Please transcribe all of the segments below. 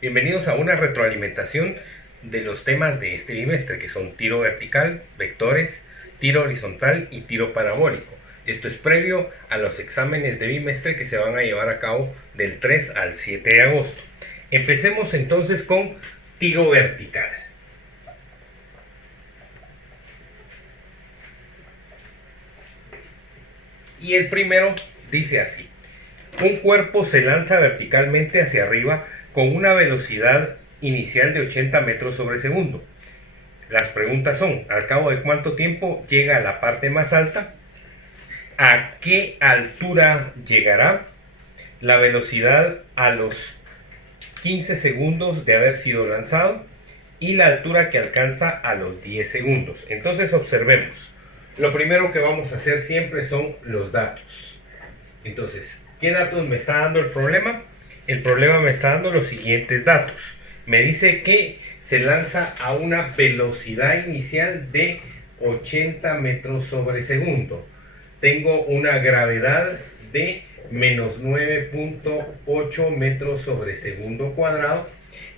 Bienvenidos a una retroalimentación de los temas de este bimestre, que son tiro vertical, vectores, tiro horizontal y tiro parabólico. Esto es previo a los exámenes de bimestre que se van a llevar a cabo del 3 al 7 de agosto. Empecemos entonces con tiro vertical. Y el primero dice así: un cuerpo se lanza verticalmente hacia arriba con una velocidad inicial de 80 metros sobre segundo. Las preguntas son: ¿al cabo de cuánto tiempo llega a la parte más alta? ¿A qué altura llegará? La velocidad a los 15 segundos de haber sido lanzado y la altura que alcanza a los 10 segundos. Entonces observemos. Lo primero que vamos a hacer siempre son los datos. Entonces, ¿qué datos me está dando el problema? El problema me está dando los siguientes datos. Me dice que se lanza a una velocidad inicial de 80 metros sobre segundo. Tengo una gravedad de menos 9.8 metros sobre segundo cuadrado.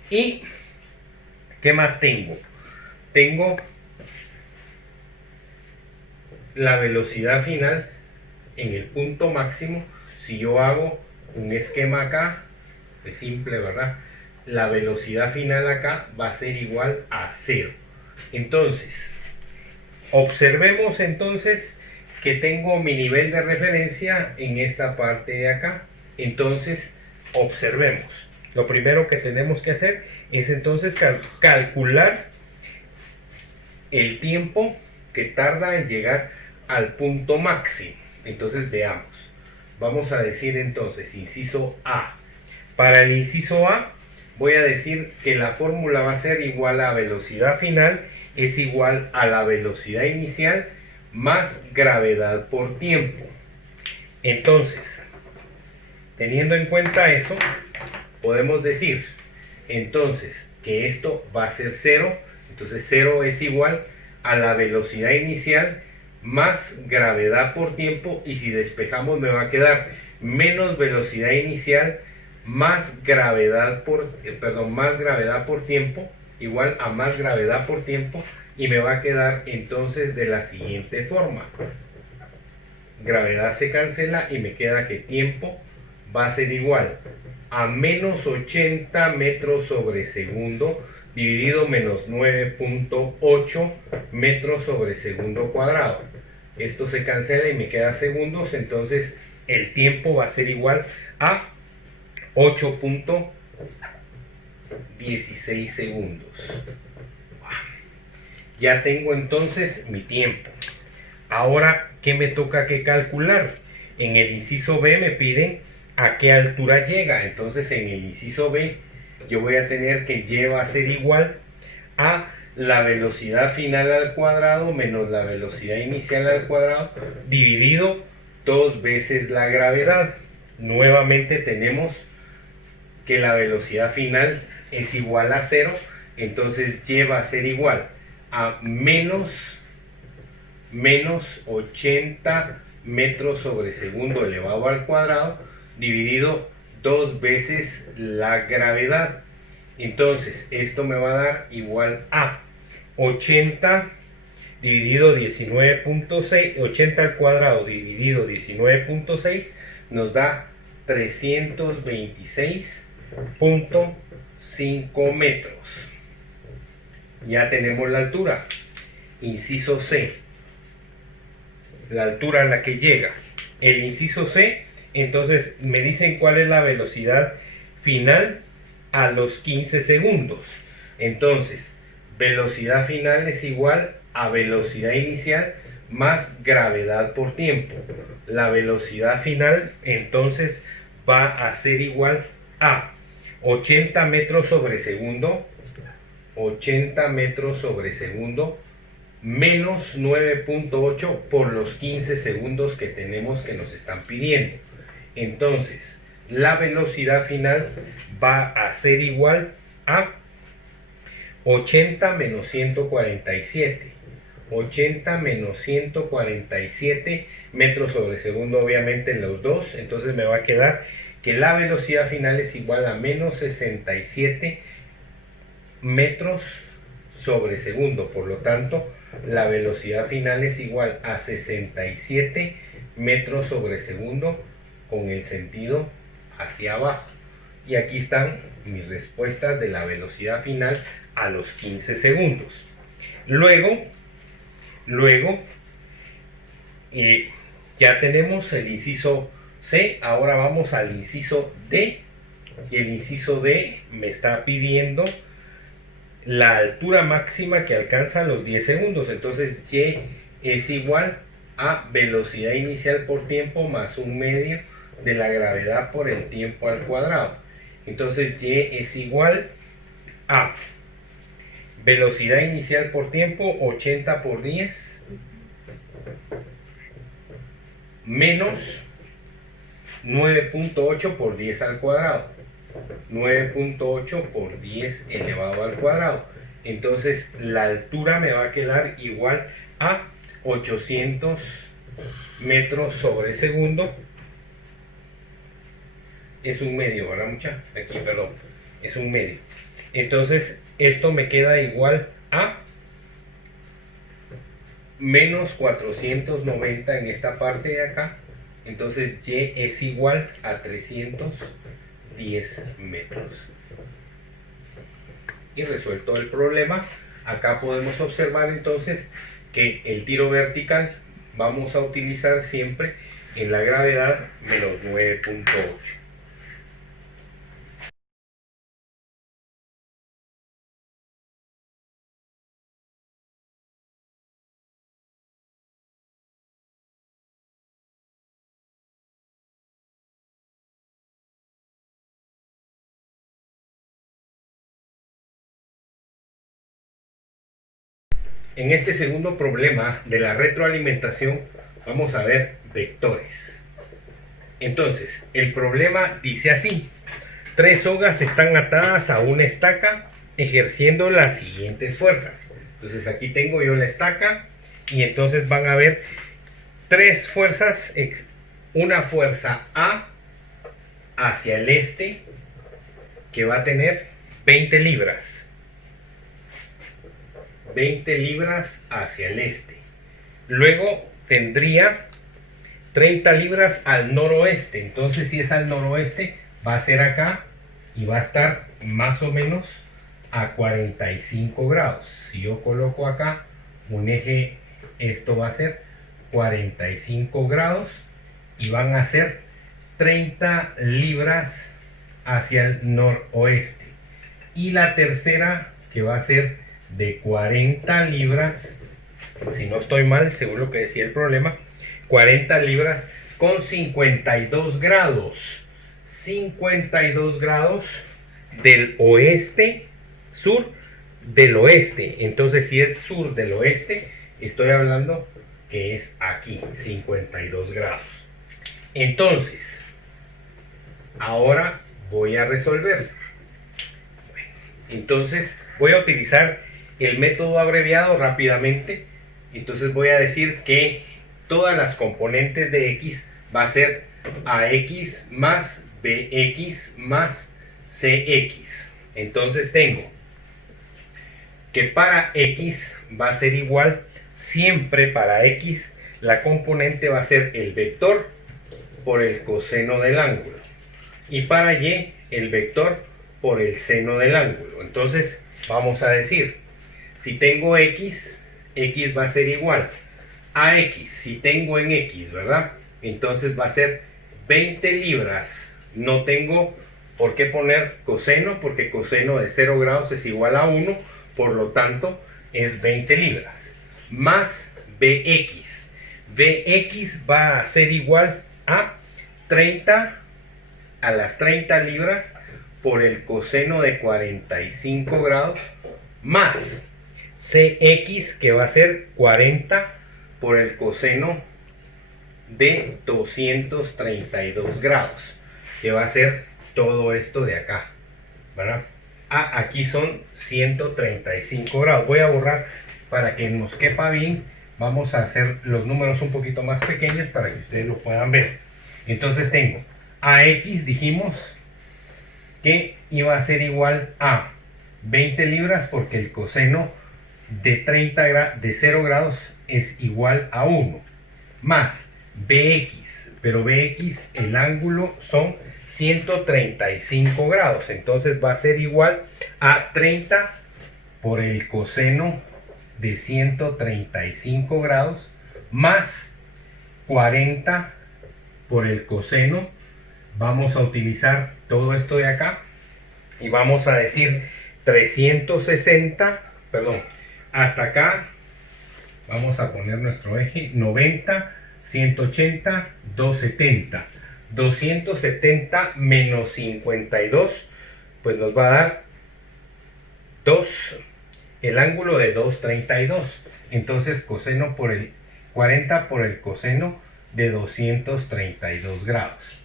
¿Y qué más tengo? Tengo la velocidad final en el punto máximo. Si yo hago un esquema acá, es simple, ¿verdad? La velocidad final acá va a ser igual a 0. Entonces, observemos entonces que tengo mi nivel de referencia en esta parte de acá. Entonces, observemos. Lo primero que tenemos que hacer es entonces calcular el tiempo que tarda en llegar al punto máximo. Entonces veamos. Vamos a decir entonces inciso A. Para el inciso A voy a decir que la fórmula va a ser igual a velocidad final es igual a la velocidad inicial más gravedad por tiempo. Entonces, teniendo en cuenta eso, podemos decir entonces que esto va a ser 0. Entonces 0 es igual a la velocidad inicial más gravedad por tiempo, y si despejamos me va a quedar menos velocidad inicial más gravedad por tiempo igual a más gravedad por tiempo, y me va a quedar entonces de la siguiente forma: gravedad se cancela y me queda que tiempo va a ser igual a menos 80 metros sobre segundo dividido menos 9.8 metros sobre segundo cuadrado. Esto se cancela y me queda segundos. Entonces el tiempo va a ser igual a 8.16 segundos. Ya tengo entonces mi tiempo. Ahora, ¿qué me toca que calcular? En el inciso B me piden a qué altura llega. Entonces en el inciso B yo voy a tener que Y va a ser igual a la velocidad final al cuadrado menos la velocidad inicial al cuadrado dividido 2 veces la gravedad. Nuevamente tenemos que la velocidad final es igual a 0. Entonces Y va a ser igual a menos 80 metros sobre segundo elevado al cuadrado dividido 2 veces la gravedad. Entonces esto me va a dar igual a 80 dividido 19.6, 80 al cuadrado dividido 19.6 nos da 326.5 metros. Ya tenemos la altura. Inciso C, la altura a la que llega. El inciso C, entonces me dicen cuál es la velocidad final a los 15 segundos. Entonces, velocidad final es igual a velocidad inicial más gravedad por tiempo. La velocidad final entonces va a ser igual a 80 metros sobre segundo, 80 metros sobre segundo menos 9.8 por los 15 segundos que tenemos que nos están pidiendo. Entonces, la velocidad final va a ser igual a 80 menos 147. 80 menos 147 metros sobre segundo, obviamente en los dos. Entonces me va a quedar que la velocidad final es igual a menos 67 metros sobre segundo. Por lo tanto, la velocidad final es igual a 67 metros sobre segundo con el sentido hacia abajo. Y aquí están mis respuestas de la velocidad final a los 15 segundos. Luego ya tenemos el inciso C. Ahora vamos al inciso D. Y el inciso D me está pidiendo la altura máxima que alcanza los 10 segundos. Entonces Y es igual a velocidad inicial por tiempo más un medio de la gravedad por el tiempo al cuadrado. Entonces Y es igual a velocidad inicial por tiempo 80 por 10 menos 9.8 por 10 al cuadrado. 9.8 por 10 elevado al cuadrado. Entonces la altura me va a quedar igual a 800 metros sobre segundo. Es un medio, ¿verdad, mucha? Aquí, perdón. Es un medio. Entonces esto me queda igual a menos 490 en esta parte de acá. Entonces Y es igual a 310 metros. Y resuelto el problema, acá podemos observar entonces que el tiro vertical vamos a utilizar siempre en la gravedad menos 9.8. En este segundo problema de la retroalimentación vamos a ver vectores. Entonces, el problema dice así: 3 sogas están atadas a una estaca ejerciendo las siguientes fuerzas. Entonces aquí tengo yo la estaca y entonces van a ver 3 fuerzas. Una fuerza A hacia el este que va a tener 20 libras. 20 libras hacia el este. Luego tendría 30 libras al noroeste. Entonces si es al noroeste va a ser acá y va a estar más o menos a 45 grados. Si yo coloco acá un eje, esto va a ser 45 grados y van a ser 30 libras hacia el noroeste. Y la tercera, que va a ser de 40 libras, si no estoy mal, según lo que decía el problema, 40 libras con 52 grados. 52 grados del oeste, sur del oeste. Entonces, si es sur del oeste, estoy hablando que es aquí, 52 grados. Entonces, ahora voy a resolver. Entonces, voy a utilizar el método abreviado rápidamente. Entonces voy a decir que todas las componentes de X va a ser AX más BX más CX. Entonces tengo que para X va a ser igual, siempre para X la componente va a ser el vector por el coseno del ángulo. Y para Y el vector por el seno del ángulo. Entonces vamos a decir, si tengo X, X va a ser igual a X. Si tengo en X, ¿verdad? Entonces va a ser 20 libras. No tengo por qué poner coseno, porque coseno de 0 grados es igual a 1. Por lo tanto, es 20 libras. Más BX. BX va a ser igual a 30 a las 30 libras por el coseno de 45 grados más CX, que va a ser 40 por el coseno de 232 grados, que va a ser todo esto de acá, ¿verdad? Aquí son 135 grados. Voy a borrar para que nos quepa bien. Vamos a hacer los números un poquito más pequeños para que ustedes lo puedan ver. Entonces tengo A X dijimos que iba a ser igual a 20 libras porque el coseno de 0 grados es igual a 1, más BX, pero BX el ángulo son 135 grados, entonces va a ser igual a 30 por el coseno de 135 grados más 40 por el coseno. Vamos a utilizar todo esto de acá y vamos a decir 360, perdón, hasta acá vamos a poner nuestro eje 90, 180, 270. 270 menos 52, pues nos va a dar 2, el ángulo de 232. Entonces coseno por el 40 por el coseno de 232 grados.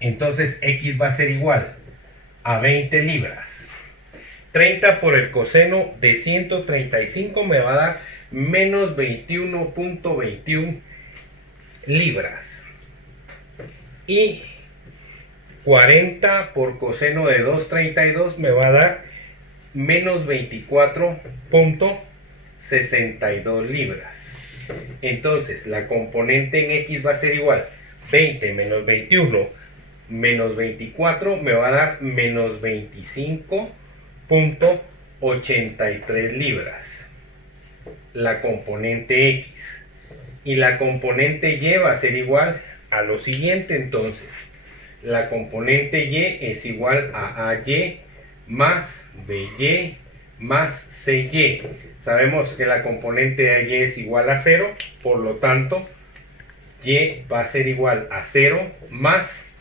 Entonces X va a ser igual a 20 libras. 30 por el coseno de 135 me va a dar menos 21.21 libras. Y 40 por coseno de 232 me va a dar menos 24.62 libras. Entonces la componente en X va a ser igual 20 menos 21 menos 24 me va a dar menos 25.83 libras. La componente X. Y la componente Y va a ser igual a lo siguiente. Entonces la componente Y es igual a AY más BY más CY. Sabemos que la componente de AY es igual a 0, por lo tanto Y va a ser igual a 0 más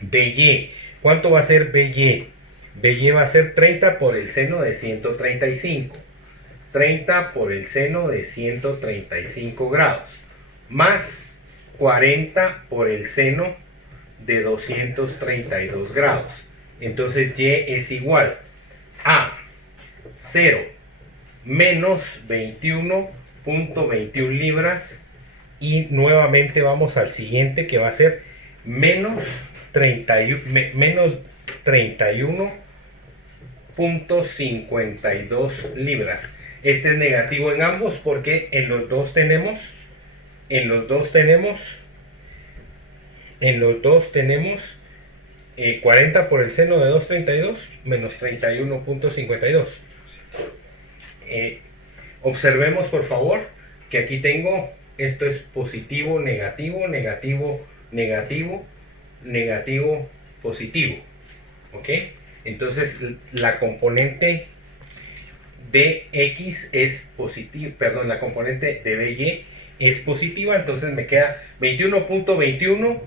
BY. ¿Cuánto va a ser BY? BY va a ser 30 por el seno de 135. 30 por el seno de 135 grados. Más 40 por el seno de 232 grados. Entonces Y es igual a 0 menos 21.21 libras. Y nuevamente vamos al siguiente, que va a ser menos 31.52 libras. Este es negativo en ambos porque en los dos tenemos 40 por el seno de 232 menos 31.52. Observemos por favor que aquí tengo, esto es positivo, negativo, negativo, negativo, negativo, positivo. ¿Ok? Entonces la componente de X es positiva, perdón, la componente de BY es positiva, entonces me queda 21.21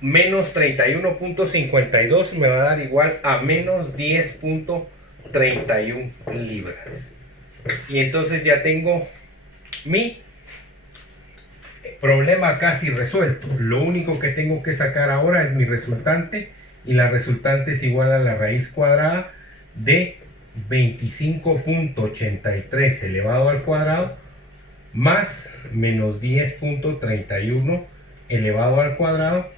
menos 31.52 me va a dar igual a menos 10.31 libras. Y entonces ya tengo mi problema casi resuelto. Lo único que tengo que sacar ahora es mi resultante, y la resultante es igual a la raíz cuadrada de 25.83 elevado al cuadrado más menos 10.31 elevado al cuadrado,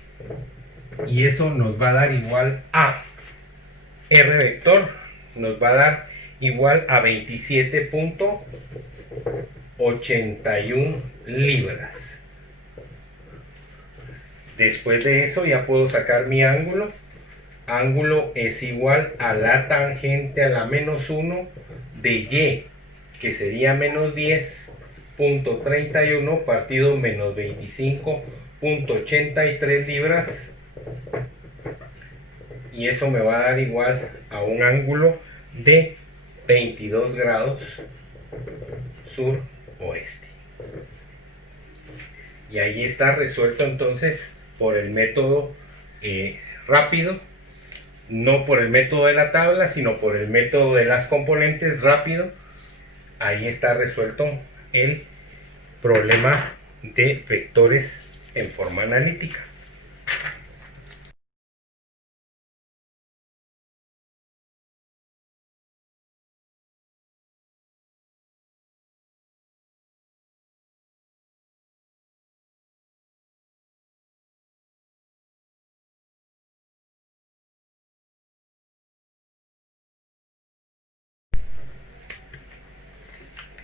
y eso nos va a dar igual a R vector, nos va a dar igual a 27.81 libras. Después de eso ya puedo sacar mi ángulo. Ángulo es igual a la tangente a la menos 1 de Y, que sería menos 10.31 partido menos 25.83 libras. Y eso me va a dar igual a un ángulo de 22 grados sur-oeste. Y ahí está resuelto entonces por el método rápido, no por el método de la tabla, sino por el método de las componentes rápido. Ahí está resuelto el problema de vectores en forma analítica.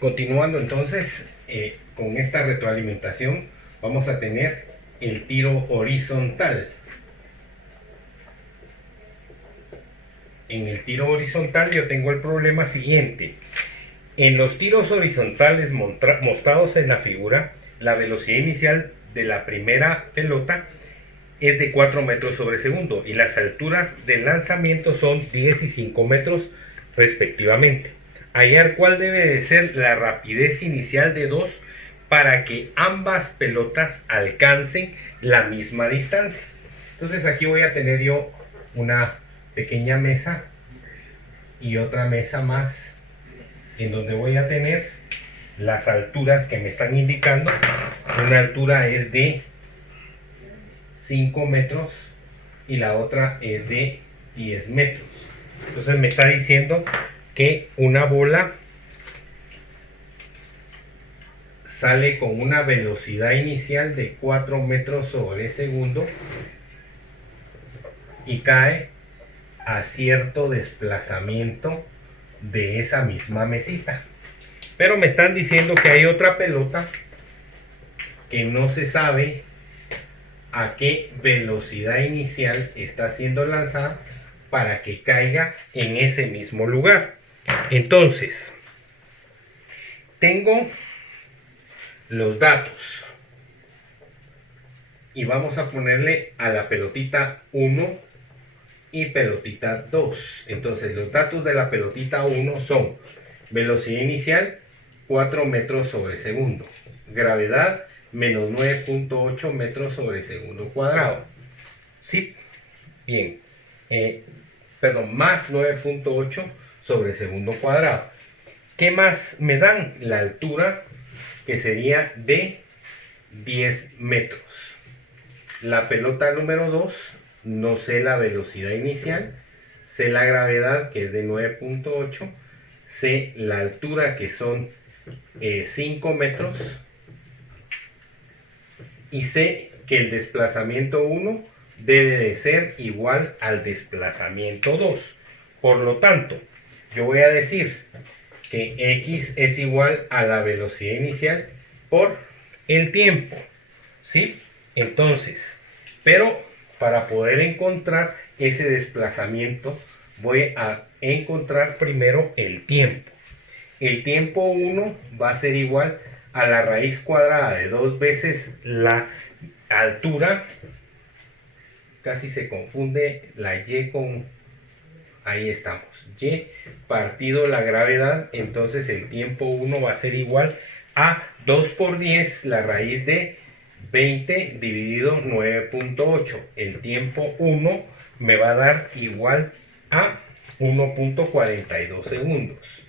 Continuando entonces con esta retroalimentación, vamos a tener el tiro horizontal. En el tiro horizontal yo tengo el problema siguiente. En los tiros horizontales mostrados en la figura, la velocidad inicial de la primera pelota es de 4 metros sobre segundo y las alturas del lanzamiento son 10 y 5 metros respectivamente. Hallar cuál debe de ser la rapidez inicial de 2 para que ambas pelotas alcancen la misma distancia. Entonces aquí voy a tener yo una pequeña mesa y otra mesa más en donde voy a tener las alturas que me están indicando. Una altura es de 5 metros y la otra es de 10 metros. Entonces me está diciendo que una bola sale con una velocidad inicial de 4 metros sobre segundo y cae a cierto desplazamiento de esa misma mesita. Pero me están diciendo que hay otra pelota que no se sabe a qué velocidad inicial está siendo lanzada para que caiga en ese mismo lugar. Entonces, tengo los datos y vamos a ponerle a la pelotita 1 y pelotita 2. Entonces los datos de la pelotita 1 son velocidad inicial 4 metros sobre segundo, gravedad menos 9.8 metros sobre segundo cuadrado. Sí, bien, perdón, más 9.8 sobre segundo cuadrado. ¿Qué más me dan? La altura, que sería de 10 metros. La pelota número 2, no sé la velocidad inicial, sé la gravedad, que es de 9.8, sé la altura, que son 5 metros, y sé que el desplazamiento 1 debe de ser igual al desplazamiento 2. Por lo tanto, yo voy a decir que X es igual a la velocidad inicial por el tiempo, ¿sí? Entonces, pero para poder encontrar ese desplazamiento, voy a encontrar primero el tiempo. El tiempo 1 va a ser igual a la raíz cuadrada de 2 veces la altura. Casi se confunde la Y con... Ahí estamos. Y partido la gravedad. Entonces el tiempo 1 va a ser igual a 2 por 10, la raíz de 20 dividido 9.8. El tiempo 1 me va a dar igual a 1.42 segundos.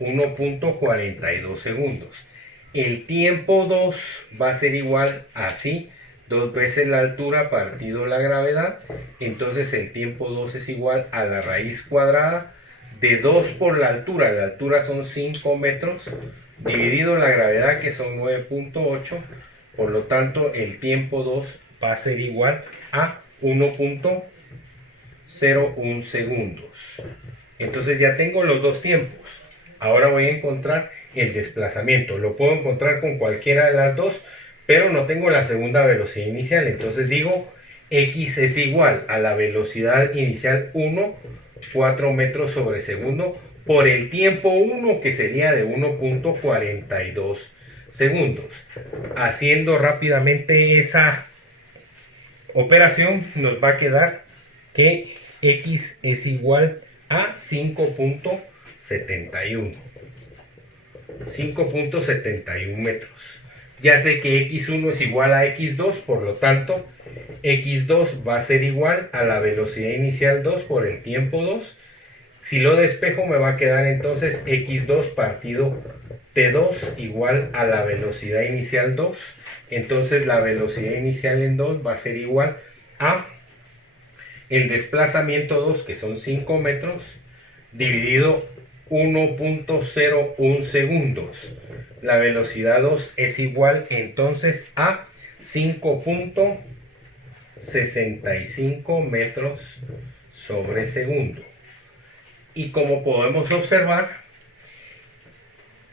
1.42 segundos. El tiempo 2 va a ser igual a así, 2 veces la altura partido la gravedad. Entonces el tiempo 2 es igual a la raíz cuadrada de 2 por la altura. La altura son 5 metros dividido la gravedad, que son 9.8. Por lo tanto el tiempo 2 va a ser igual a 1.01 segundos. Entonces ya tengo los dos tiempos. Ahora voy a encontrar el desplazamiento. Lo puedo encontrar con cualquiera de las dos, pero no tengo la segunda velocidad inicial. Entonces digo, X es igual a la velocidad inicial 1, 4 metros sobre segundo, por el tiempo 1, que sería de 1.42 segundos. Haciendo rápidamente esa operación, nos va a quedar que X es igual a 5.71 metros. Ya sé que X1 es igual a X2, por lo tanto X2 va a ser igual a la velocidad inicial 2 por el tiempo 2. Si lo despejo, me va a quedar entonces X2 partido T2 igual a la velocidad inicial 2. Entonces la velocidad inicial en 2 va a ser igual a el desplazamiento 2, que son 5 metros, dividido 1.01 segundos. La velocidad 2 es igual entonces a 5.65 metros sobre segundo. Y como podemos observar,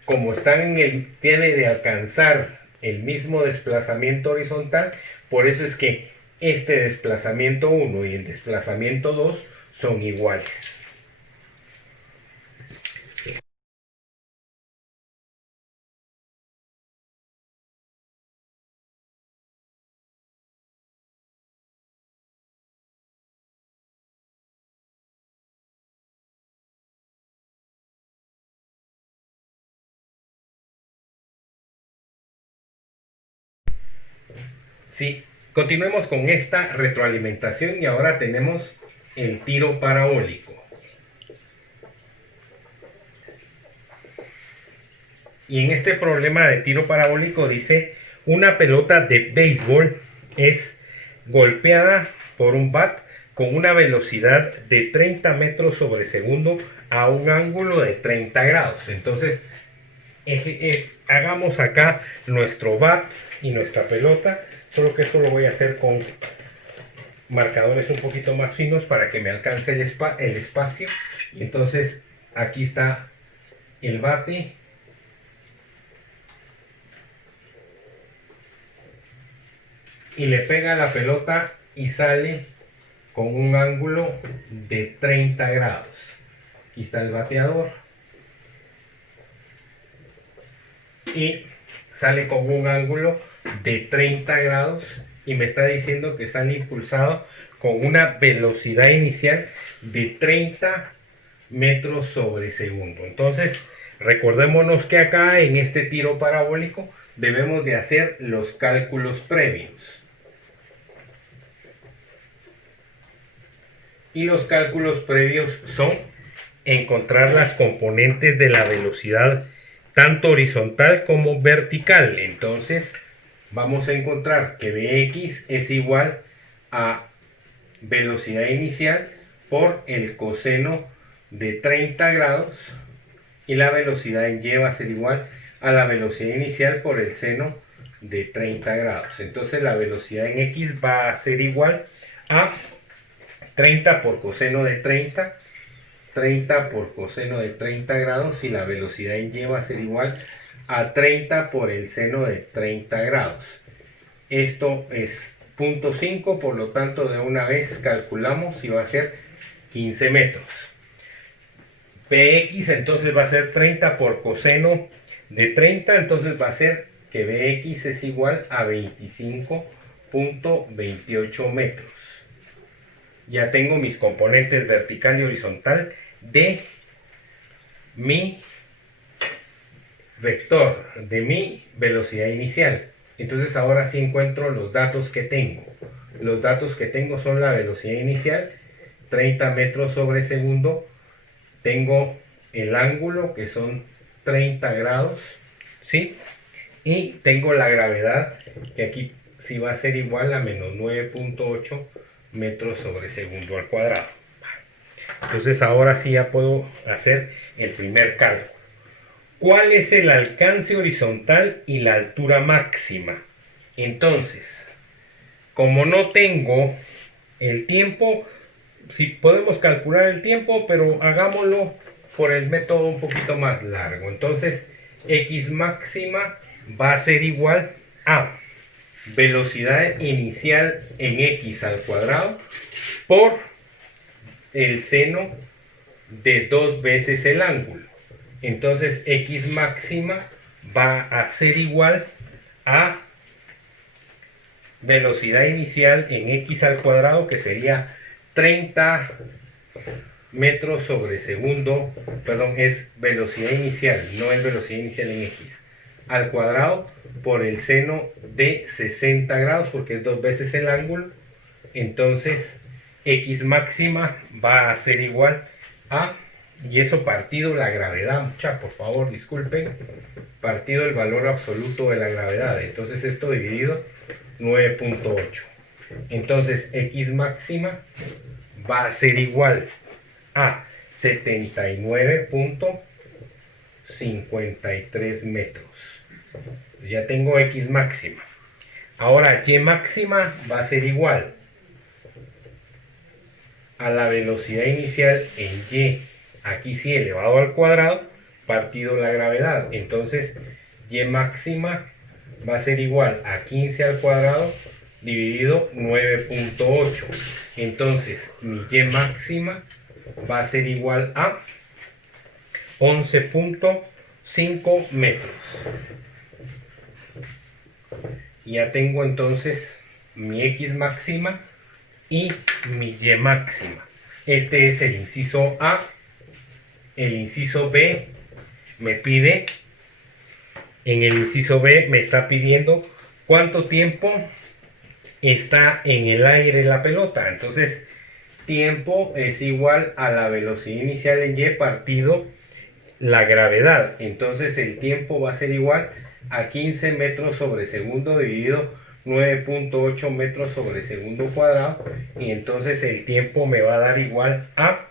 como están tiene de alcanzar el mismo desplazamiento horizontal, por eso es que este desplazamiento 1 y el desplazamiento 2 son iguales. Sí, continuemos con esta retroalimentación y ahora tenemos el tiro parabólico. Y en este problema de tiro parabólico dice, una pelota de béisbol es golpeada por un bat con una velocidad de 30 metros sobre segundo a un ángulo de 30 grados. Entonces, hagamos acá nuestro bat y nuestra pelota, solo que esto lo voy a hacer con marcadores un poquito más finos para que me alcance el espacio. Y entonces aquí está el bate y le pega la pelota y sale con un ángulo de 30 grados. Aquí está el bateador y sale con un ángulo de 30 grados y me está diciendo que sale impulsado con una velocidad inicial de 30 metros sobre segundo. Entonces, recordémonos que acá en este tiro parabólico debemos de hacer los cálculos previos. Y los cálculos previos son encontrar las componentes de la velocidad tanto horizontal como vertical. Entonces vamos a encontrar que Bx es igual a velocidad inicial por el coseno de 30 grados y la velocidad en y va a ser igual a la velocidad inicial por el seno de 30 grados. Entonces la velocidad en x va a ser igual a 30 por coseno de 30, 30 por coseno de 30 grados y la velocidad en y va a ser igual a 30 por el seno de 30 grados. Esto es 0.5, por lo tanto de una vez calculamos y va a ser 15 metros. Bx entonces va a ser 30 por coseno de 30, entonces va a ser que Bx es igual a 25.28 metros. Ya tengo mis componentes vertical y horizontal de mi vector, de mi velocidad inicial. Entonces ahora sí encuentro los datos que tengo. Los datos que tengo son la velocidad inicial, 30 metros sobre segundo. Tengo el ángulo, que son 30 grados, ¿sí? Y tengo la gravedad, que aquí sí va a ser igual a menos 9.8 metros sobre segundo al cuadrado. Entonces ahora sí ya puedo hacer el primer cálculo. ¿Cuál es el alcance horizontal y la altura máxima? Entonces, como no tengo el tiempo, sí podemos calcular el tiempo, pero hagámoslo por el método un poquito más largo. Entonces, x máxima va a ser igual a velocidad inicial en x al cuadrado por el seno de 2 veces el ángulo. Entonces x máxima va a ser igual a velocidad inicial en x al cuadrado, que sería 30 metros sobre segundo, perdón, es velocidad inicial, no es velocidad inicial en x, al cuadrado por el seno de 60 grados, porque es 2 veces el ángulo. Entonces x máxima va a ser igual a, y eso partido la gravedad, mucha, por favor disculpen, partido el valor absoluto de la gravedad, entonces esto dividido 9.8. entonces x máxima va a ser igual a 79.53 metros. Ya tengo x máxima. Ahora y máxima va a ser igual a la velocidad inicial en y, aquí sí elevado al cuadrado, partido la gravedad. Entonces y máxima va a ser igual a 15 al cuadrado dividido 9.8. Entonces mi y máxima va a ser igual a 11.5 metros. Ya tengo entonces mi x máxima y mi y máxima. Este es el inciso A. El inciso B me pide, en el inciso B me está pidiendo cuánto tiempo está en el aire la pelota. Entonces tiempo es igual a la velocidad inicial en y partido la gravedad. Entonces el tiempo va a ser igual a 15 metros sobre segundo dividido 9.8 metros sobre segundo cuadrado, y entonces el tiempo me va a dar igual a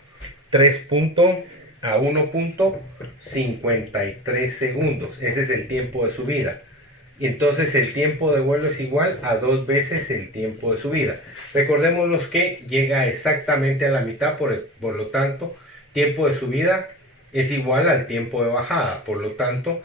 1.53 segundos. Ese es el tiempo de subida. Y entonces el tiempo de vuelo es igual a 2 veces el tiempo de subida. Recordémonos que llega exactamente a la mitad, por lo tanto tiempo de subida es igual al tiempo de bajada. Por lo tanto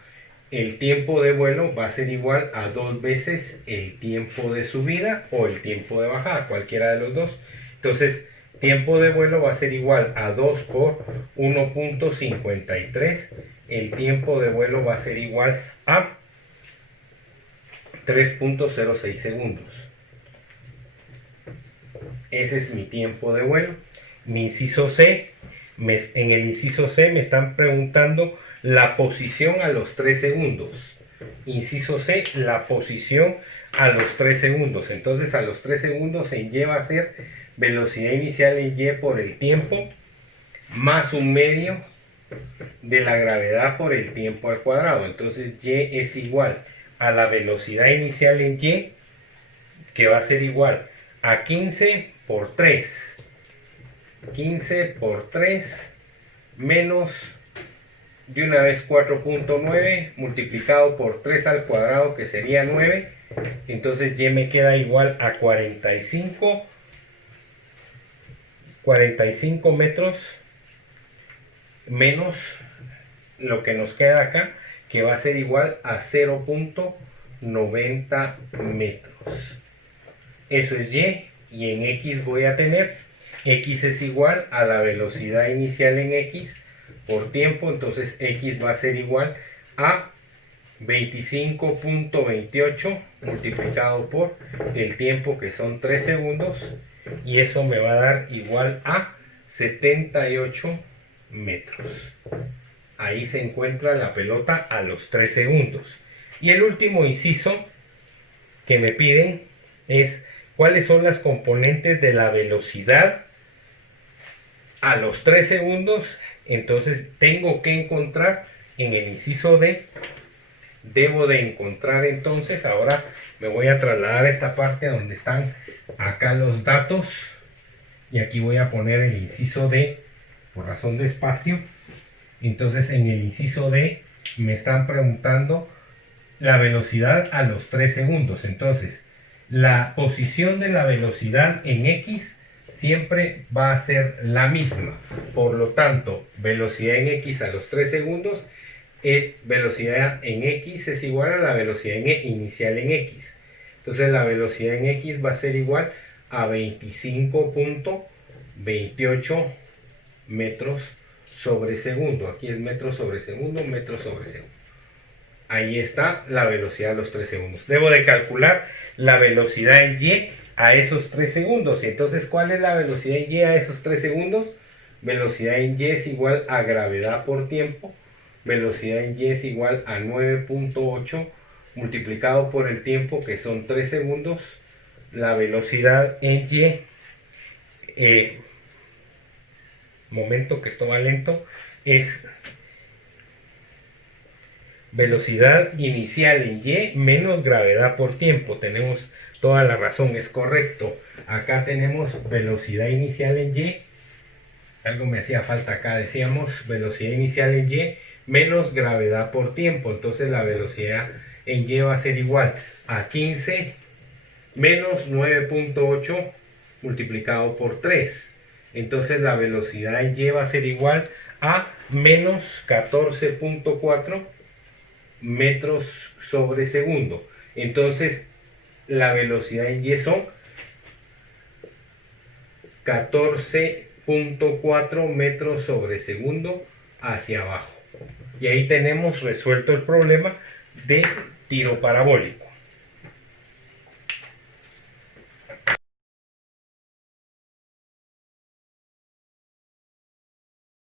el tiempo de vuelo va a ser igual a 2 veces el tiempo de subida o el tiempo de bajada, cualquiera de los dos. Entonces tiempo de vuelo va a ser igual a 2 por 1.53. El tiempo de vuelo va a ser igual a 3.06 segundos. Ese es mi tiempo de vuelo. Mi inciso C, en el inciso C me están preguntando la posición a los 3 segundos. Inciso C, la posición a los 3 segundos. Entonces a los 3 segundos en y va a ser velocidad inicial en y por el tiempo más un medio de la gravedad por el tiempo al cuadrado. Entonces y es igual a la velocidad inicial en y, que va a ser igual a 15 por 3. 15 por 3 menos de una vez 4.9 multiplicado por 3 al cuadrado, que sería 9. Entonces y me queda igual a 45 metros menos lo que nos queda acá, que va a ser igual a 0.90 metros. Eso es y en x voy a tener x es igual a la velocidad inicial en x por tiempo. Entonces x va a ser igual a 25.28 multiplicado por el tiempo, que son 3 segundos, y eso me va a dar igual a 78 metros. Ahí se encuentra la pelota a los 3 segundos. Y el último inciso que me piden es cuáles son las componentes de la velocidad a los 3 segundos. Entonces tengo que encontrar en el inciso D, debo de encontrar, entonces ahora me voy a trasladar a esta parte donde están acá los datos, y aquí voy a poner el inciso D por razón de espacio. Entonces en el inciso D me están preguntando la velocidad a los 3 segundos. Entonces la posición de la velocidad en x siempre va a ser la misma. Por lo tanto, velocidad en x a los 3 segundos, velocidad en x es igual a la velocidad inicial en x. Entonces la velocidad en x va a ser igual a 25.28 metros sobre segundo. Aquí es metros sobre segundo, metros sobre segundo. Ahí está la velocidad a los 3 segundos. Debo de calcular la velocidad en y a esos 3 segundos. Entonces, ¿cuál es la velocidad en y a esos 3 segundos? Velocidad en y es igual a gravedad por tiempo. Velocidad en y es igual a 9.8 multiplicado por el tiempo, que son 3 segundos. La velocidad en y, momento que esto va lento, es velocidad inicial en y menos gravedad por tiempo. Tenemos toda la razón, es correcto. Acá tenemos velocidad inicial en y, algo me hacía falta acá, decíamos velocidad inicial en y menos gravedad por tiempo. Entonces la velocidad en y va a ser igual a 15 menos 9.8 multiplicado por 3. Entonces la velocidad en y va a ser igual a menos 14.4 metros sobre segundo. Entonces la velocidad en Y son 14.4 metros sobre segundo hacia abajo. Y ahí tenemos resuelto el problema de tiro parabólico.